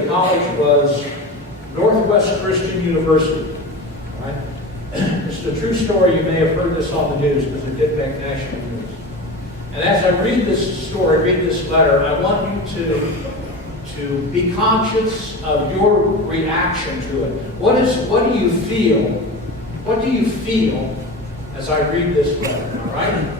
the college was Northwest Christian University. All right? It's a true story. You may have heard this on the news because it did make national news. And as I read this story, read this letter, I want you to be conscious of your reaction to it. What do you feel? What do you feel as I read this letter? All right?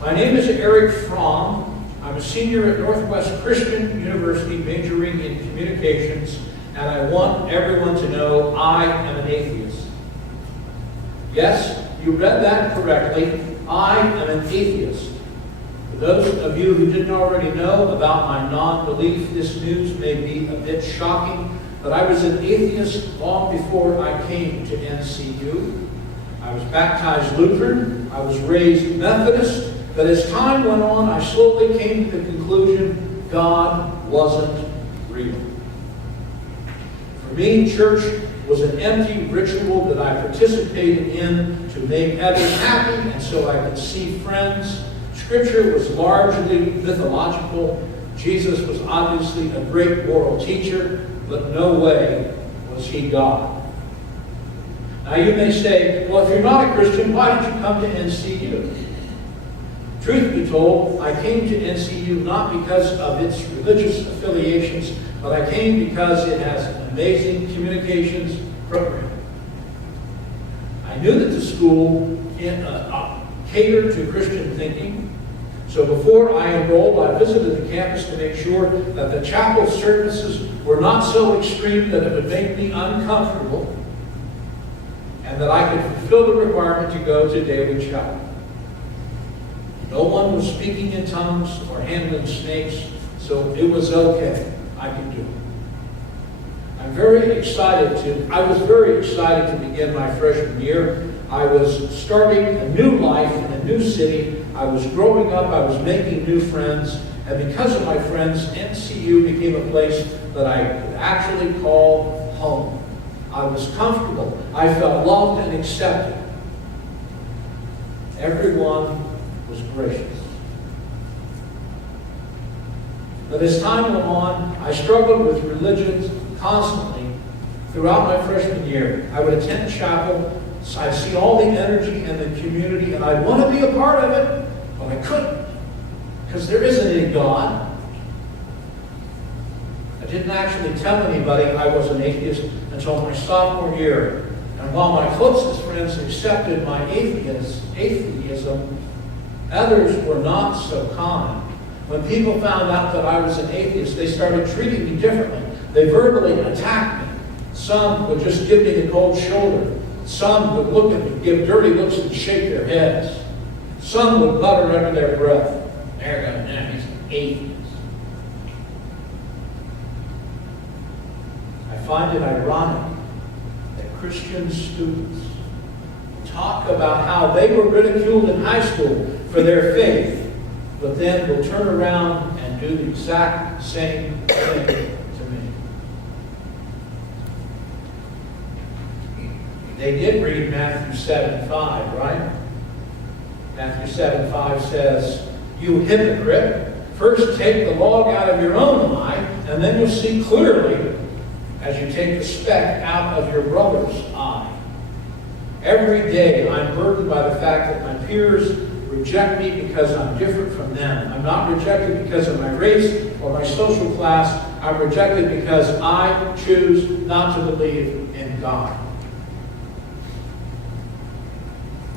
My name is Eric Fromm. I'm a senior at Northwest Christian University, majoring in communications, and I want everyone to know I am an atheist. Yes, you read that correctly. I am an atheist. For those of you who didn't already know about my non-belief, this news may be a bit shocking, but I was an atheist long before I came to NCU. I was baptized Lutheran. I was raised Methodist. But as time went on, I slowly came to the conclusion God wasn't real. For me, church was an empty ritual that I participated in to make others happy and so I could see friends. Scripture was largely mythological. Jesus was obviously a great moral teacher, but no way was he God. Now you may say, well, if you're not a Christian, why did you come to NCU? Truth be told, I came to NCU not because of its religious affiliations, but I came because it has an amazing communications program. I knew that the school catered to Christian thinking, so before I enrolled, I visited the campus to make sure that the chapel services were not so extreme that it would make me uncomfortable, and that I could fulfill the requirement to go to daily chapel. No one was speaking in tongues or handling snakes, so it was okay. I could do it. I was very excited to begin my freshman year. I was starting a new life in a new city. I was growing up. I was making new friends. And because of my friends, NCU became a place that I could actually call home. I was comfortable. I felt loved and accepted. Everyone was gracious. But as time went on, I struggled with religion constantly throughout my freshman year. I would attend chapel, so I'd see all the energy and the community, and I'd want to be a part of it, but I couldn't, because there isn't any God. I didn't actually tell anybody I was an atheist until my sophomore year. And while my closest friends accepted my atheism, others were not so kind. When people found out that I was an atheist, they started treating me differently. They verbally attacked me. Some would just give me the cold shoulder. Some would look at me, give dirty looks and shake their heads. Some would mutter under their breath, "There goes now, he's an atheist." I find it ironic that Christian students talk about how they were ridiculed in high school for their faith, but then will turn around and do the exact same thing to me. They did read Matthew 7:5, right? Matthew 7:5 says, "You hypocrite, first take the log out of your own eye, and then you'll see clearly as you take the speck out of your brother's eye." Every day I'm burdened by the fact that my peers reject me because I'm different from them. I'm not rejected because of my race or my social class. I'm rejected because I choose not to believe in God.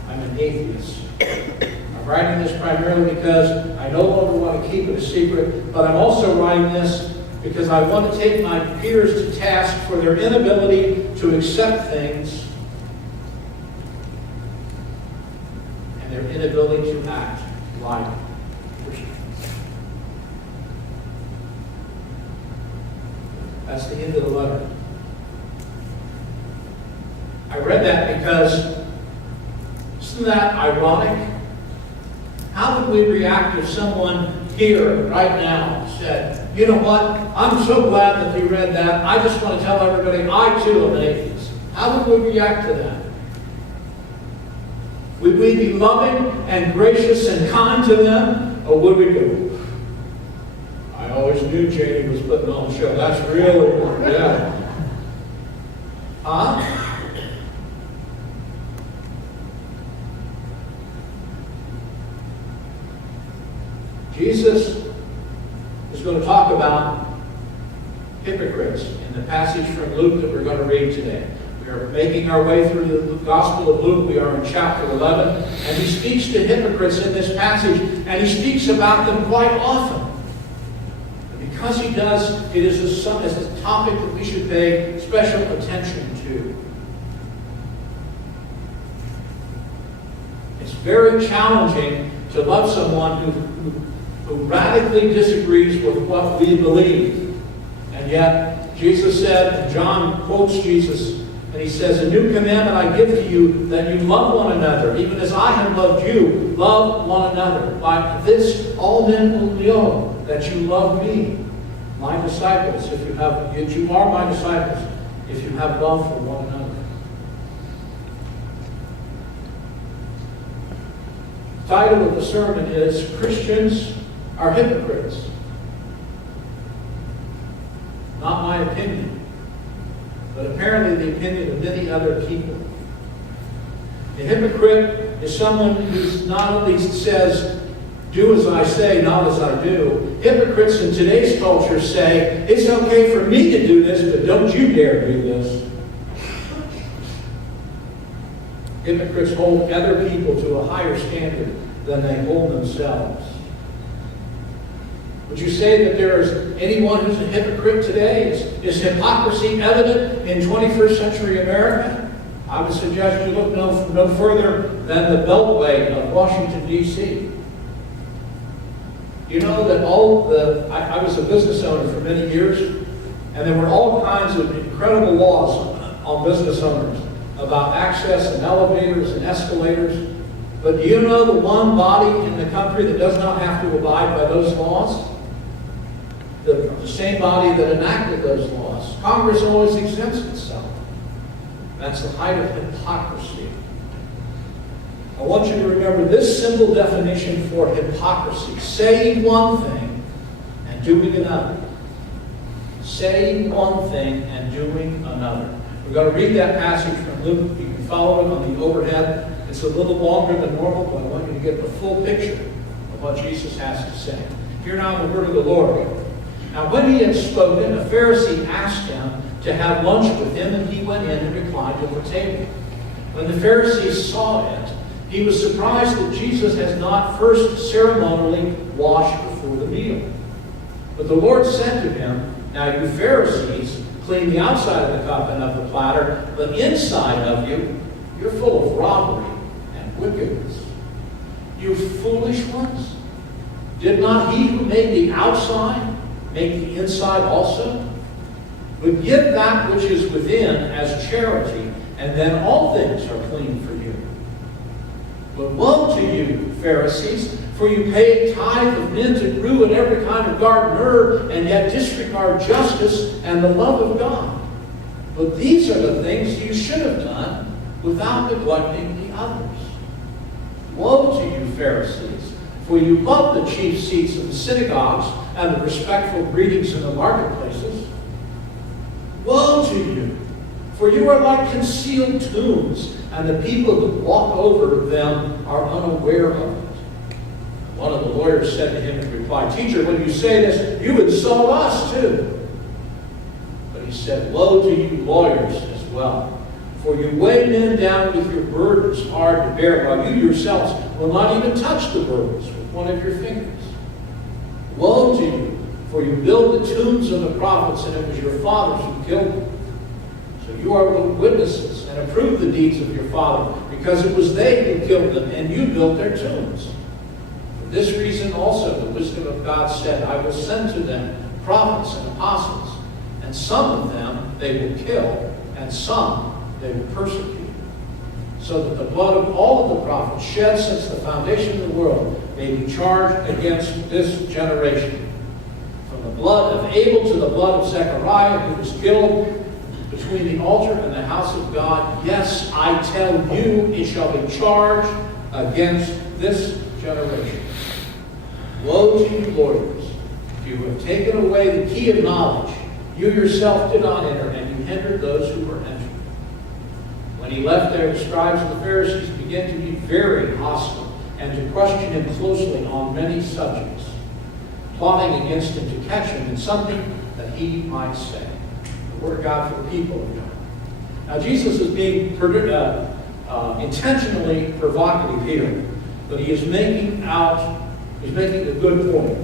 I'm an atheist. I'm writing this primarily because I no longer want to keep it a secret, but I'm also writing this because I want to take my peers to task for their inability to accept things and their inability to act like Christians. That's the end of the letter. I read that because, isn't that ironic? How would we react if someone here right now said, "You know what? I'm so glad that you read that. I just want to tell everybody I too am an atheist." How would we react to that? Would we be loving and gracious and kind to them? Or would we go, "I always always knew Janie was putting on the show. That's really, yeah. Huh? Jesus is going to talk about hypocrites in the passage from Luke that we're going to read today. We are making our way through the Gospel of Luke. We are in chapter 11. And he speaks to hypocrites in this passage, and he speaks about them quite often. And because he does, it is a topic that we should pay special attention to. It's very challenging to love someone who radically disagrees with what we believe. And yet, Jesus said, and John quotes Jesus, and he says, "A new commandment I give to you, that you love one another. Even as I have loved you, love one another. By this all men will know that you love me, my disciples, if you are my disciples, if you have love for one another." The title of the sermon is "Christians Are Hypocrites." Not my opinion, but apparently the opinion of many other people. A hypocrite is someone who not only says, "Do as I say, not as I do." Hypocrites in today's culture say, "It's okay for me to do this, but don't you dare do this." Hypocrites hold other people to a higher standard than they hold themselves. Would you say that there is anyone who's a hypocrite today? Is hypocrisy evident in 21st century America? I would suggest you look no further than the Beltway of Washington, D.C. You know that I was a business owner for many years, and there were all kinds of incredible laws on business owners about access and elevators and escalators. But do you know the one body in the country that does not have to abide by those laws? The same body that enacted those laws. Congress always exempts itself. That's the height of hypocrisy. I want you to remember this simple definition for hypocrisy: saying one thing and doing another. Saying one thing and doing another. We're going to read that passage from Luke. You can follow it on the overhead. It's a little longer than normal, but I want you to get the full picture of what Jesus has to say. Hear now the word of the Lord. Now when he had spoken, a Pharisee asked him to have lunch with him, and he went in and reclined at the table. When the Pharisee saw it, he was surprised that Jesus had not first ceremonially washed before the meal. But the Lord said to him, "Now you Pharisees clean the outside of the cup and of the platter, but inside of you, you're full of robbery and wickedness. You foolish ones! Did not he who made the outside make the inside also? But give that which is within as charity, and then all things are clean for you. But woe to you, Pharisees, for you pay tithe of mint and rue and every kind of garden herb, and yet disregard justice and the love of God. But these are the things you should have done without neglecting the others. Woe to you, Pharisees, for you love the chief seats of the synagogues and the respectful greetings in the marketplaces. Woe to you, for you are like concealed tombs, and the people who walk over them are unaware of it." One of the lawyers said to him in reply, "Teacher, when you say this, you insult us too." But he said, "Woe to you lawyers as well, for you weigh men down with your burdens hard to bear, while you yourselves will not even touch the burdens with one of your fingers. Woe to you, for you build the tombs of the prophets, and it was your fathers who killed them. So you are witnesses and approve the deeds of your father, because it was they who killed them, and you built their tombs. For this reason also the wisdom of God said, I will send to them prophets and apostles, and some of them they will kill, and some they will persecute, so that the blood of all of the prophets shed since the foundation of the world may be charged against this generation. From the blood of Abel to the blood of Zechariah, who was killed between the altar and the house of God. Yes, I tell you, it shall be charged against this generation. Woe to you, lawyers! You have taken away the key of knowledge. You yourself did not enter, and you hindered those who were entering. When he left there, the scribes and the Pharisees began to be very hostile and to question him closely on many subjects, plotting against him to catch him in something that he might say. The word of God for the people of God. Now Jesus is being intentionally provocative here, but he is making a good point.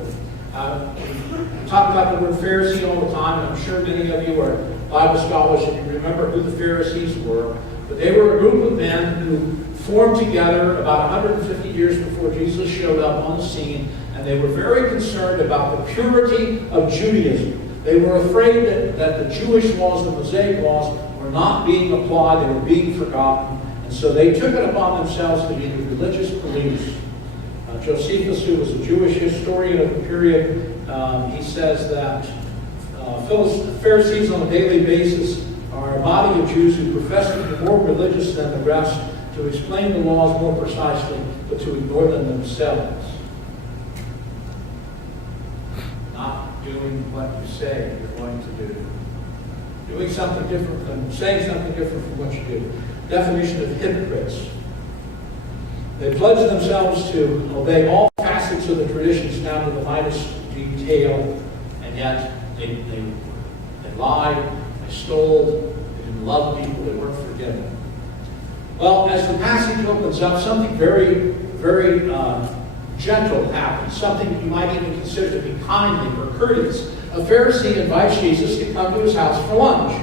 We talk about the word Pharisee all the time, and I'm sure many of you are Bible scholars and you remember who the Pharisees were. But they were a group of men who formed together about 150 years before Jesus showed up on the scene, and they were very concerned about the purity of Judaism. They were afraid that the Jewish laws, the Mosaic laws, were not being applied, they were being forgotten, and so they took it upon themselves to be the religious police. Josephus, who was a Jewish historian of the period, he says that Pharisees on a daily basis are a body of Jews who profess to be more religious than the rest, to explain the laws more precisely, but to ignore them themselves. Not doing what you say you're going to do. Doing something different than, saying something different from what you do. Definition of hypocrites. They pledge themselves to obey all facets of the traditions down to the minutest detail, and yet they lied, they stole, they didn't love people, they weren't forgiven. Well, as the passage opens up, something very, very gentle happens, something you might even consider to be kindly or courteous. A Pharisee invites Jesus to come to his house for lunch.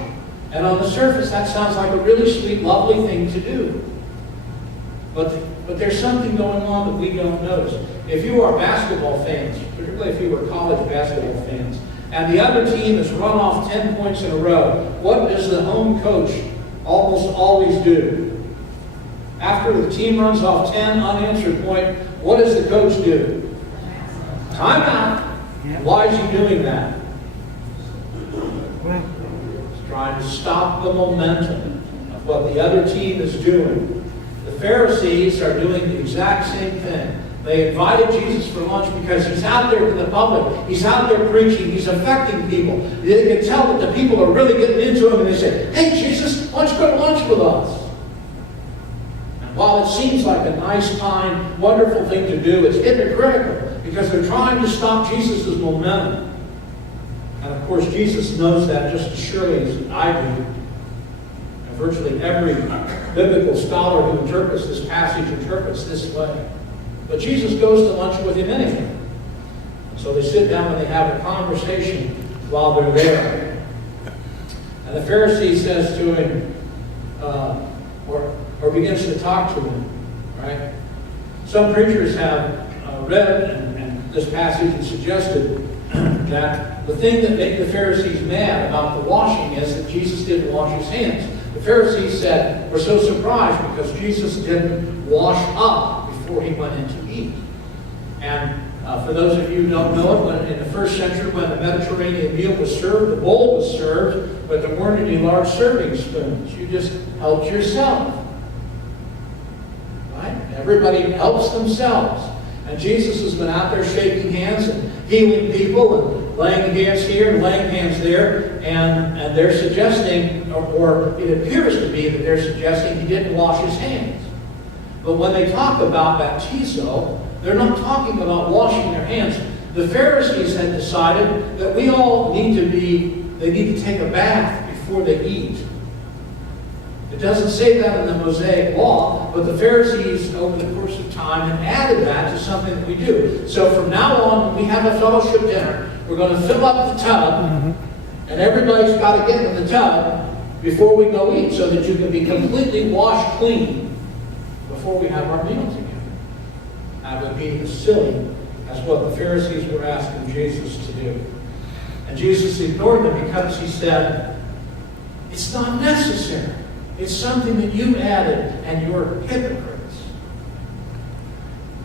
And on the surface, that sounds like a really sweet, lovely thing to do. But there's something going on that we don't notice. If you are basketball fans, particularly if you are college basketball fans, and the other team has run off 10 points in a row, what does the home coach almost always do? After the team runs off 10 unanswered point, what does the coach do? Timeout. Why is he doing that? He's trying to stop the momentum of what the other team is doing. The Pharisees are doing the exact same thing. They invited Jesus for lunch because he's out there in the public. He's out there preaching. He's affecting people. They can tell that the people are really getting into him, and they say, "Hey, Jesus, why don't you go to lunch with us?" And while it seems like a nice, kind, wonderful thing to do, it's hypocritical because they're trying to stop Jesus' momentum. And of course, Jesus knows that just as surely as I do. And virtually every biblical scholar who interprets this passage interprets this way. But Jesus goes to lunch with him anyway. And so they sit down and they have a conversation while they're there. And the Pharisee says to him, or begins to talk to him, right? Some preachers have read and this passage and suggested that the thing that made the Pharisees mad about the washing is that Jesus didn't wash his hands. The Pharisees said, we're so surprised because Jesus didn't wash up before he went in to eat. And for those of you who don't know it, in the first century when the Mediterranean meal was served, the bowl was served, but there weren't any large serving spoons. You just helped yourself. Right? Everybody helps themselves. And Jesus has been out there shaking hands and healing people and laying hands here and laying hands there. And they're suggesting, or it appears to be that they're suggesting he didn't wash his hands. But when they talk about baptizo, they're not talking about washing their hands. The Pharisees had decided that we all need to take a bath before they eat. It doesn't say that in the Mosaic law, but the Pharisees, over the course of time, have added that to something that we do. So from now on, when we have a fellowship dinner, we're going to fill up the tub, and everybody's got to get in the tub before we go eat, so that you can be completely washed clean before we have our meal together. That would be as silly as what the Pharisees were asking Jesus to do. And Jesus ignored them because he said, it's not necessary. It's something that you added, and you're hypocrites.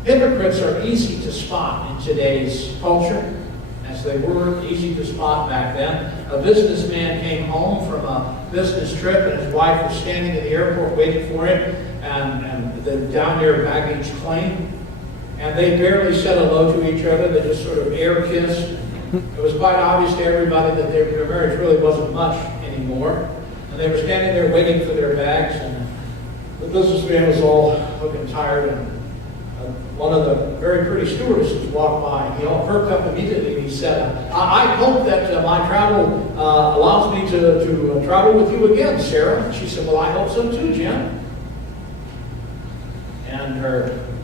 Hypocrites are easy to spot in today's culture, as they were easy to spot back then. A businessman came home from a business trip, and his wife was standing at the airport waiting for him, and the down there baggage claim. And they barely said hello to each other. They just sort of air kissed, It was quite obvious to everybody that their marriage really wasn't much anymore. And they were standing there waiting for their bags, and the businessman was all looking tired, and one of the very pretty stewardesses walked by. He all perked up immediately, and he said, I hope that my travel allows me to travel with you again, Sarah. And she said, well, I hope so too, Jim. And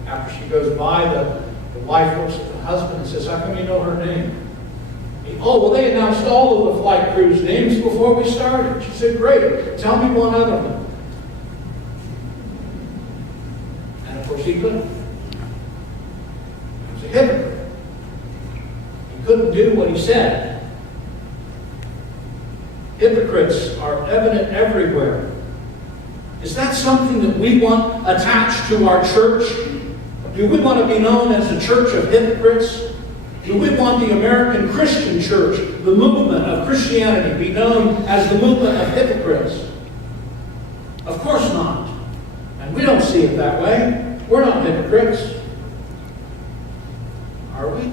after she goes by, the wife looks at the husband and says, how come you know her name? Oh, well, they announced all of the flight crew's names before we started. She said, great. Tell me one other one. And of course he couldn't. He was a hypocrite. He couldn't do what he said. Hypocrites are evident everywhere. Is that something that we want attached to our church? Do we want to be known as a church of hypocrites? Do we want the American Christian church, the movement of Christianity, be known as the movement of hypocrites? Of course not. And we don't see it that way. We're not hypocrites. Are we?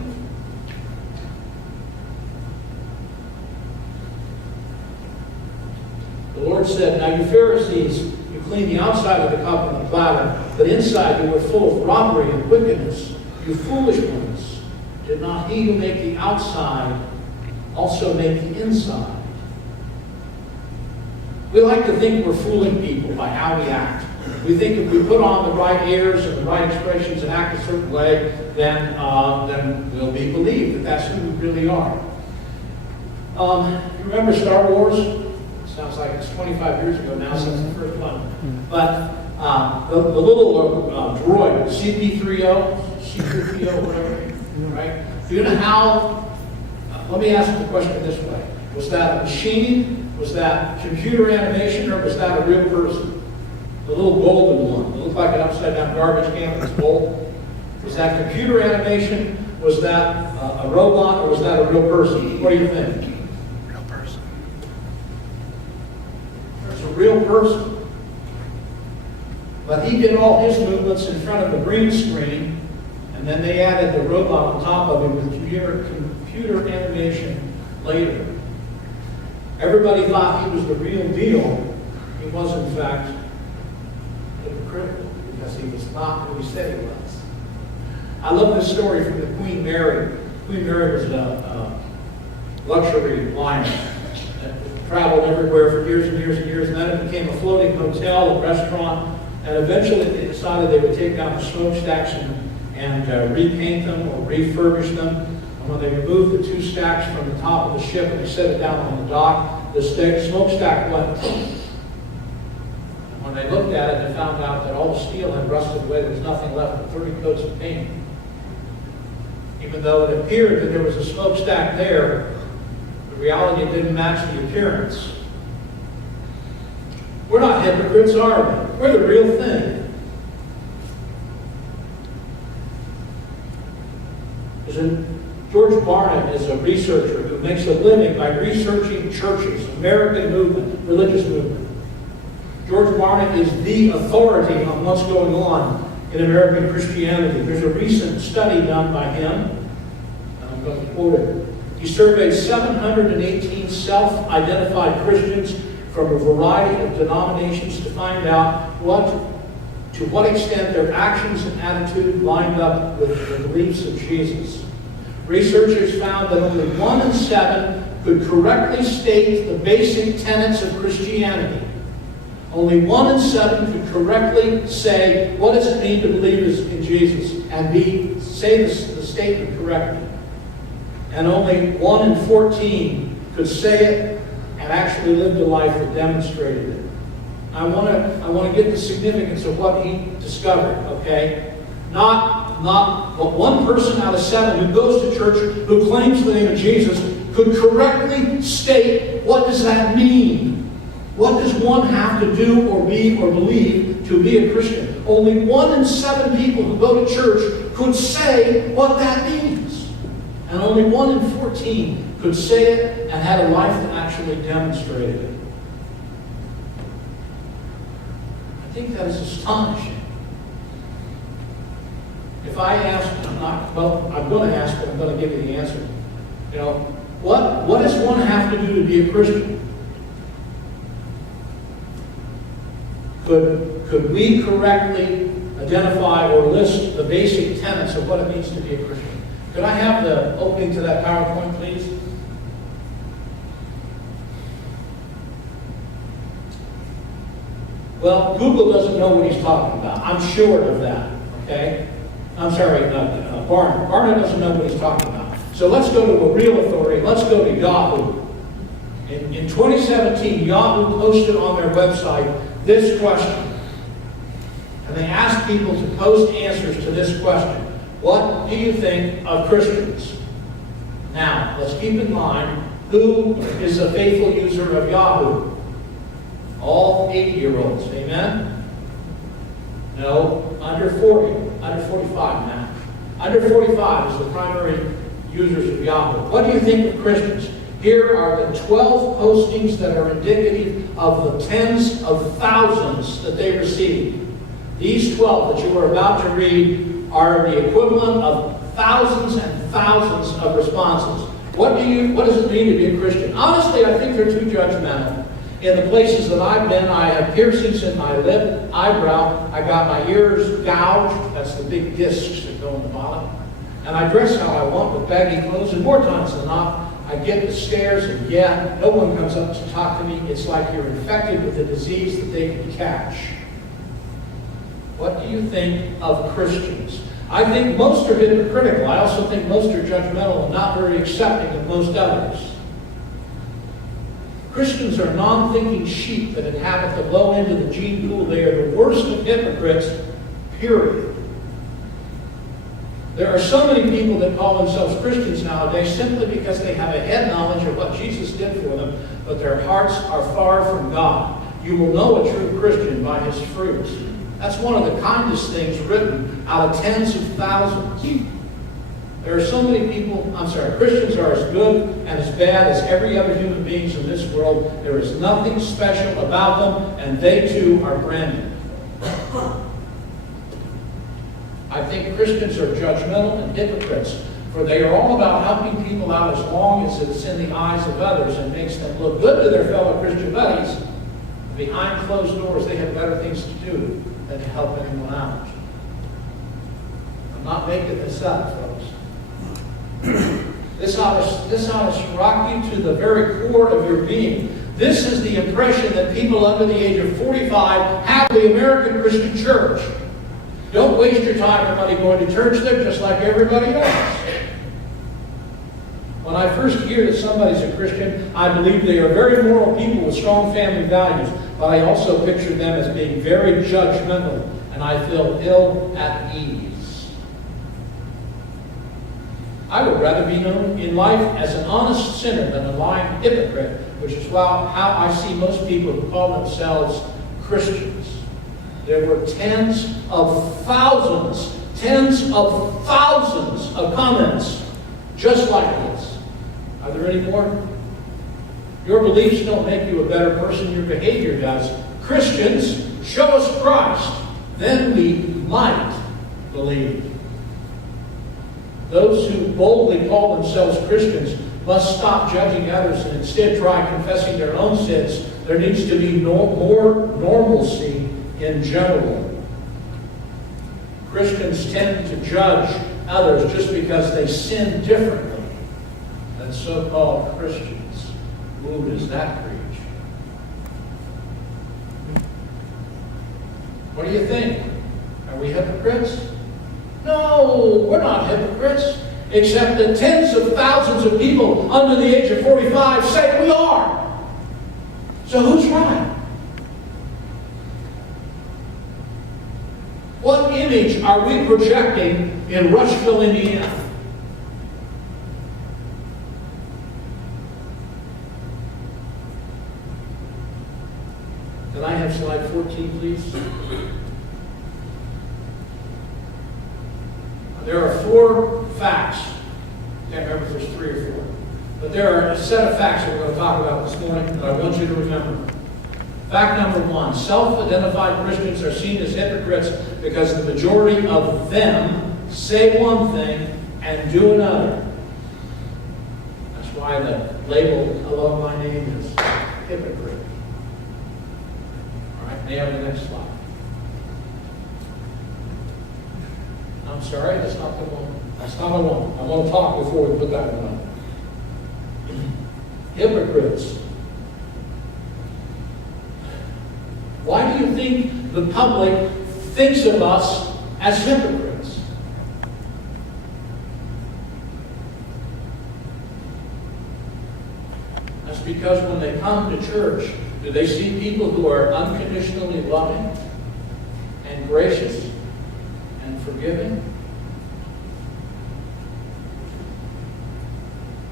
The Lord said, now you Pharisees, you clean the outside of the cup and the platter, but inside you are full of robbery and wickedness. You foolish ones. Did not he who make the outside also make the inside? We like to think we're fooling people by how we act. We think if we put on the right airs and the right expressions and act a certain way, then we'll be believed that that's who we really are. You remember Star Wars? Sounds like it's 25 years ago now since the first one. But the little droid, CP3O, C3PO, whatever, right? Do you know how, let me ask the question this way. Was that a machine? Was that computer animation? Or was that a real person? The little golden one. It looked like an upside down garbage can with its gold. Was that computer animation? Was that a robot? Or was that a real person? What do you think? Real person. It's a real person. But he did all his movements in front of the green screen, and then they added the robot on top of it with computer animation later. Everybody thought he was the real deal. He was, in fact, hypocritical because he was not who he said he was. I love this story from the Queen Mary. Queen Mary was a luxury liner that traveled everywhere for years and years and years, and then it became a floating hotel, a restaurant, and eventually they decided they would take down the smokestacks and repaint them or refurbish them. And when they removed the 2 stacks from the top of the ship and they set it down on the dock, the smokestack went. And when they looked at it, they found out that all the steel had rusted away. There was nothing left but 30 coats of paint. Even though it appeared that there was a smokestack there, the reality didn't match the appearance. We're not hypocrites, are we? We're the real thing. George Barnett is a researcher who makes a living by researching churches, American movement, religious movement. George Barnett is the authority on what's going on in American Christianity. There's a recent study done by him, and I'm going to quote it. He surveyed 718 self-identified Christians from a variety of denominations to find out to what extent their actions and attitude lined up with the beliefs of Jesus. Researchers found that only 1 in 7 could correctly state the basic tenets of Christianity. Only 1 in 7 could correctly say, what does it mean to believe in Jesus? And say the statement correctly. And only 1 in 14 could say it and actually lived a life that demonstrated it. I want to get the significance of what he discovered, okay? Not but 1 person out of 7 who goes to church, who claims the name of Jesus, could correctly state, what does that mean? What does one have to do or be or believe to be a Christian? Only 1 in 7 people who go to church could say what that means. And only 1 in 14 could say it and had a life that actually demonstrated it. I think that is astonishing. If I ask, I'm going to ask, but I'm going to give you the answer. You know, what does one have to do to be a Christian? Could we correctly identify or list the basic tenets of what it means to be a Christian? Could I have the opening to that PowerPoint, please? Well, Google doesn't know what he's talking about. I'm sure of that, okay? I'm sorry, Barna. Barna doesn't know what he's talking about. So let's go to a real authority. Let's go to Yahoo. In 2017, Yahoo posted on their website this question. And they asked people to post answers to this question. What do you think of Christians? Now, let's keep in mind, who is a faithful user of Yahoo? All 80-year-olds, amen? No, under 40, under 45 now. Under 45 is the primary users of Yahoo. What do you think of Christians? Here are the 12 postings that are indicative of the tens of thousands that they received. These 12 that you are about to read are the equivalent of thousands and thousands of responses. What does it mean to be a Christian? Honestly, I think they're too judgmental. In the places that I've been, I have piercings in my lip, eyebrow. I got my ears gouged. That's the big discs that go in the bottom. And I dress how I want with baggy clothes. And more times than not, I get the stares, and yeah, no one comes up to talk to me. It's like you're infected with a disease that they can catch. What do you think of Christians? I think most are hypocritical. I also think most are judgmental and not very accepting of most others. Christians are non-thinking sheep that inhabit the low end of the gene pool. They are the worst of hypocrites, period. There are so many people that call themselves Christians nowadays simply because they have a head knowledge of what Jesus did for them, but their hearts are far from God. You will know a true Christian by his fruits. That's one of the kindest things written out of tens of thousands. There are so many people, Christians are as good and as bad as every other human beings in this world. There is nothing special about them, and they too are branded. I think Christians are judgmental and hypocrites, for they are all about helping people out as long as it's in the eyes of others and makes them look good to their fellow Christian buddies. Behind closed doors, they have better things to do than to help anyone out. I'm not making this up, folks. This ought to rock you to the very core of your being. This is the impression that people under the age of 45 have of the American Christian church. Don't waste your time or money going to church. They're just like everybody else. When I first hear that somebody's a Christian, I believe they are very moral people with strong family values, but I also picture them as being very judgmental, and I feel ill at ease. I would rather be known in life as an honest sinner than a lying hypocrite, which is how I see most people who call themselves Christians. There were tens of thousands of comments just like this. Are there any more? Your beliefs don't make you a better person, your behavior does. Christians, show us Christ, then we might believe. Those who boldly call themselves Christians must stop judging others and instead try confessing their own sins. There needs to be more normalcy in general. Christians tend to judge others just because they sin differently than so-called Christians. Who does that preach? What do you think? Are we hypocrites? No, we're not hypocrites, except that tens of thousands of people under the age of 45 say we are. So who's right? What image are we projecting in Rushville, Indiana? Can I have slide 14, please? There are 4 facts. I can't remember if there's 3 or 4. But there are a set of facts that we're going to talk about this morning that I want you to remember. Fact number 1, self-identified Christians are seen as hypocrites because the majority of them say one thing and do another. why the label above my name is hypocrite. All right, may I have the next slide? I'm sorry, that's not the one. That's not the one. I want to talk before we put that one on. Hypocrites. Why do you think the public thinks of us as hypocrites? That's because when they come to church, do they see people who are unconditionally loving and gracious and forgiving?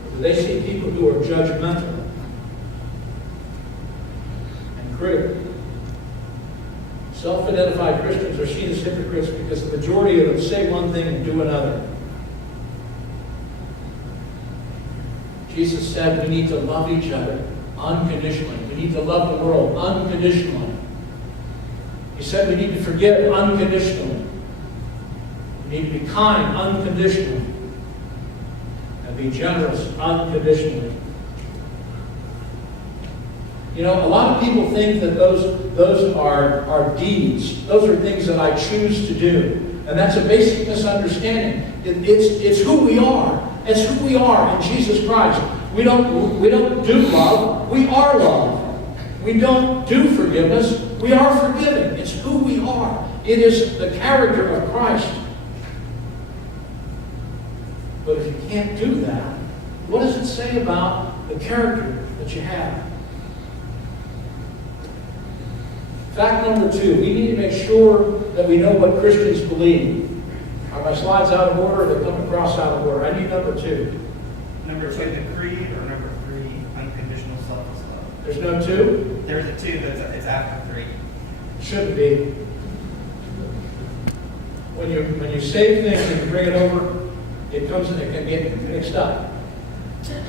Or do they see people who are judgmental and critical? Self-identified Christians are seen as hypocrites because the majority of them say one thing and do another. Jesus said we need to love each other unconditionally. We need to love the world unconditionally. He said we need to forgive unconditionally. We need to be kind unconditionally. And be generous unconditionally. You know, a lot of people think that those are deeds. Those are things that I choose to do. And that's a basic misunderstanding. It's who we are. It's who we are in Jesus Christ. We don't do love. We are love. We don't do forgiveness. We are forgiving. It's who we are. It is the character of Christ. But if you can't do that, what does it say about the character that you have? Fact number 2, we need to make sure that we know what Christians believe. Are my slides out of order or they come across out of order? I need number 2. Number 2, the creed, or number 3, unconditional selfless love. There's no 2? There's a 2 it's after 3. Shouldn't be. When you say things and you bring it over, it can get mixed up.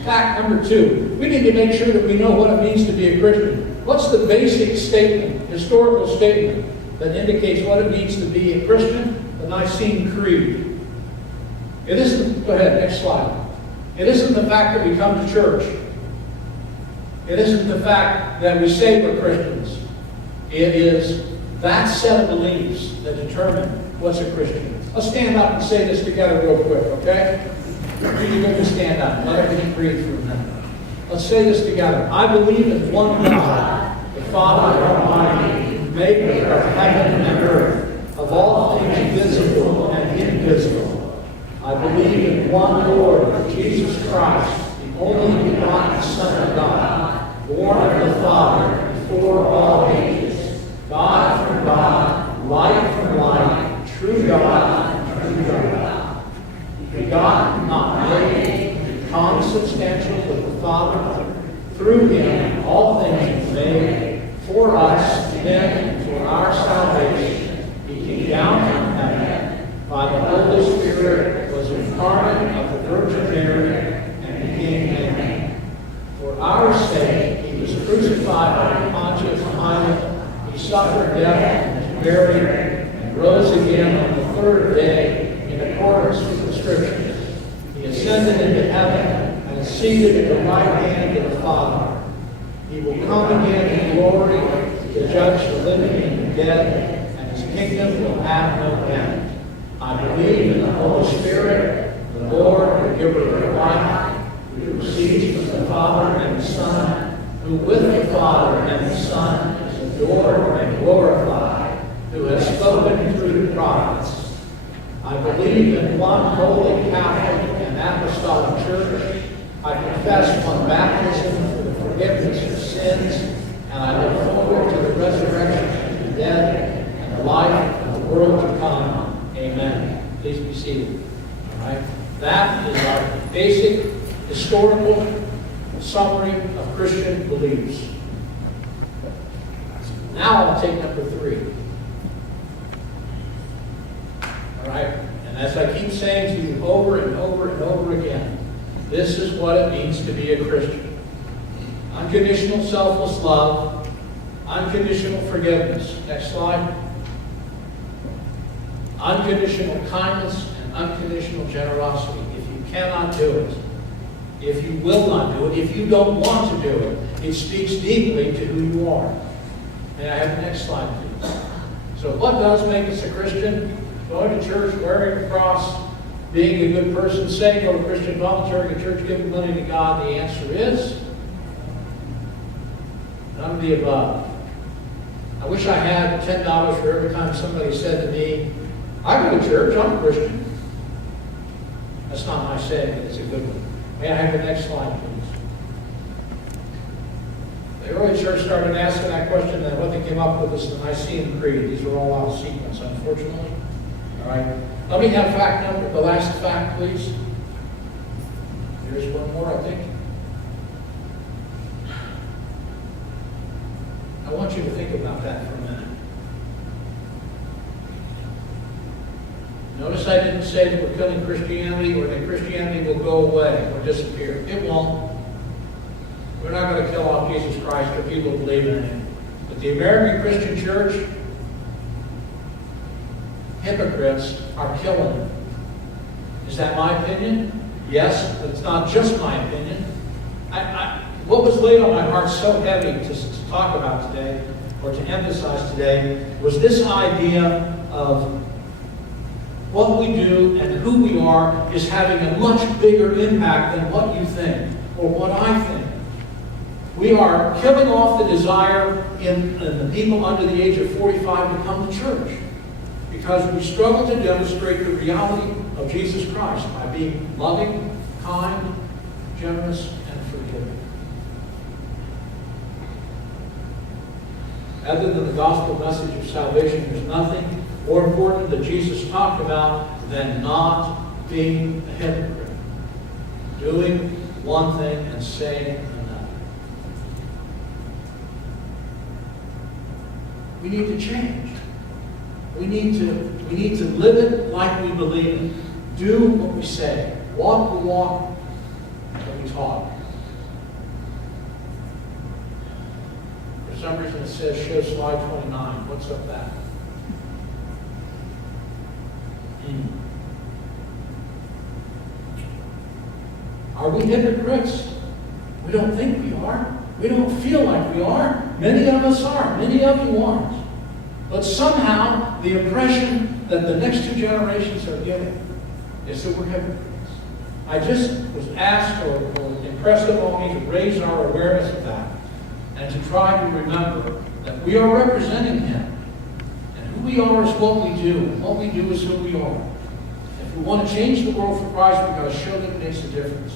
Fact number 2, we need to make sure that we know what it means to be a Christian. What's the basic statement, historical statement, that indicates what it means to be a Christian? The Nicene Creed. It isn't, go ahead, next slide. It isn't the fact that we come to church. It isn't the fact that we say we're Christians. It is that set of beliefs that determine what's a Christian. Let's stand up and say this together real quick, okay? Really good to stand up. Let everything breathe for a minute. Let's say this together. I believe in one God, the Father Almighty, maker of heaven and earth, of all things visible and invisible. I believe in one Lord, Jesus Christ, the only begotten Son of God, born of the Father before all ages, God from God, light from light, true God, true God. Begotten, not made, consubstantial with the Father. Through him all things were made. For us, him, and for our salvation, he came down from heaven by the Holy Spirit, was incarnate of the Virgin Mary, and became man. For our sake, he was crucified by Pontius Pilate. He suffered death and was buried, and rose again on the third day in accordance with the Scriptures. He ascended into heaven and is seated at the right hand of the Father. He will come again in glory to judge the living and the dead, and his kingdom will have no end. I believe in the Holy Spirit, the Lord, the giver of life, who proceeds from the Father and the Son, who with the Father and the Son is adored and glorified, who has spoken through the prophets. I believe in one holy Catholic and Apostolic Church. I confess one baptism for the forgiveness of sins, and I look forward to the resurrection of the dead and the life of the world to come. Amen. Please be seated. All right. That is our basic historical summary of Christian beliefs. Now I'll take number 3. All right? And as I keep saying to you over and over and over again, this is what it means to be a Christian. Unconditional selfless love, unconditional forgiveness. Next slide. Unconditional kindness and unconditional generosity. If you cannot do it, if you will not do it, if you don't want to do it, it speaks deeply to who you are. May I have the next slide, please? So what does make us a Christian? Going to church, wearing a cross, being a good person, saying we're a Christian, volunteering at church, giving money to God. The answer is none of the above. I wish I had $10 for every time somebody said to me, I go to church, I'm a Christian. That's not my saying, but it's a good one. May I have the next slide, please? The early church started asking that question, and what they came up with is the Nicene Creed. These are all out of sequence, unfortunately. All right. Let me have the last fact, please. Here's one more, I think. I want you to think about that for a minute. Notice I didn't say that we're killing Christianity or that Christianity will go away or disappear. It won't. We're not going to kill off Jesus Christ or people who believe in Him. But the American Christian Church, hypocrites are killing Him. Is that my opinion? Yes, but it's not just my opinion. What was laid on my heart so heavy to talk about today, or to emphasize today, was this idea of what we do and who we are is having a much bigger impact than what you think or what I think. We are killing off the desire in the people under the age of 45 to come to church because we struggle to demonstrate the reality of Jesus Christ by being loving, kind, generous, and forgiving. Other than the gospel message of salvation, there's nothing more important that Jesus talked about than not being a hypocrite. Doing one thing and saying another. We need to change. We need to live it like we believe it. Do what we say. Walk the walk that we talk. For some reason it says show slide 29. What's up that? Are we hypocrites? We don't think we are. We don't feel like we are. Many of us are. Many of you aren't. But somehow the impression that the next two generations are getting is that we're hypocrites. I just was asked or impressed upon me to raise our awareness of that and to try to remember that we are representing Him. And who we are is what we do. And what we do is who we are. If we want to change the world for Christ, we've got to show that it makes a difference.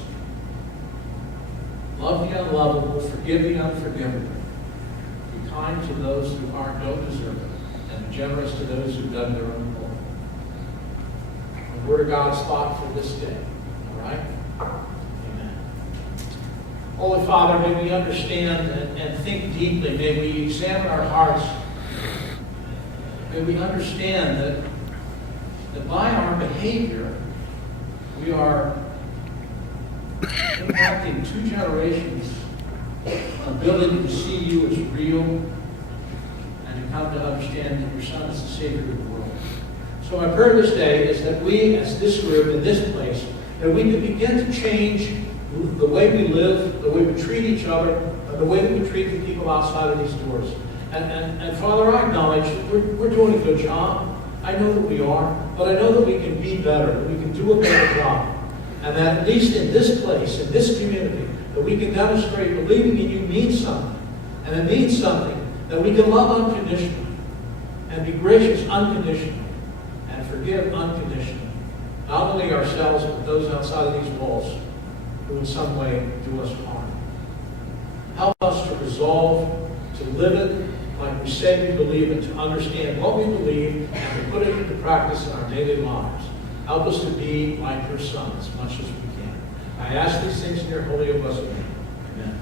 Love the unlovable, forgive the unforgivable. Be kind to those who don't deserve it, and be generous to those who've done their own will. The Word of God's thought for this day. All right? Amen. Holy Father, may we understand and think deeply. May we examine our hearts. May we understand that by our behavior, we are impacting two generations' ability to see you as real and to come to understand that your Son is the Savior of the world. So my prayer this day is that we, as this group in this place, that we can begin to change the way we live, the way we treat each other, the way that we treat the people outside of these doors. And Father, I acknowledge that we're doing a good job. I know that we are, but I know that we can be better, that we can do a better job. And that at least in this place, in this community, that we can demonstrate believing in you means something. And it means something that we can love unconditionally and be gracious unconditionally and forgive unconditionally. Not only ourselves, but those outside of these walls who in some way do us harm. Help us to resolve to live it like we say we believe it, to understand what we believe and to put it into practice in our daily lives. Help us to be like your Son as much as we can. I ask these things in your holy and blessed name. Amen.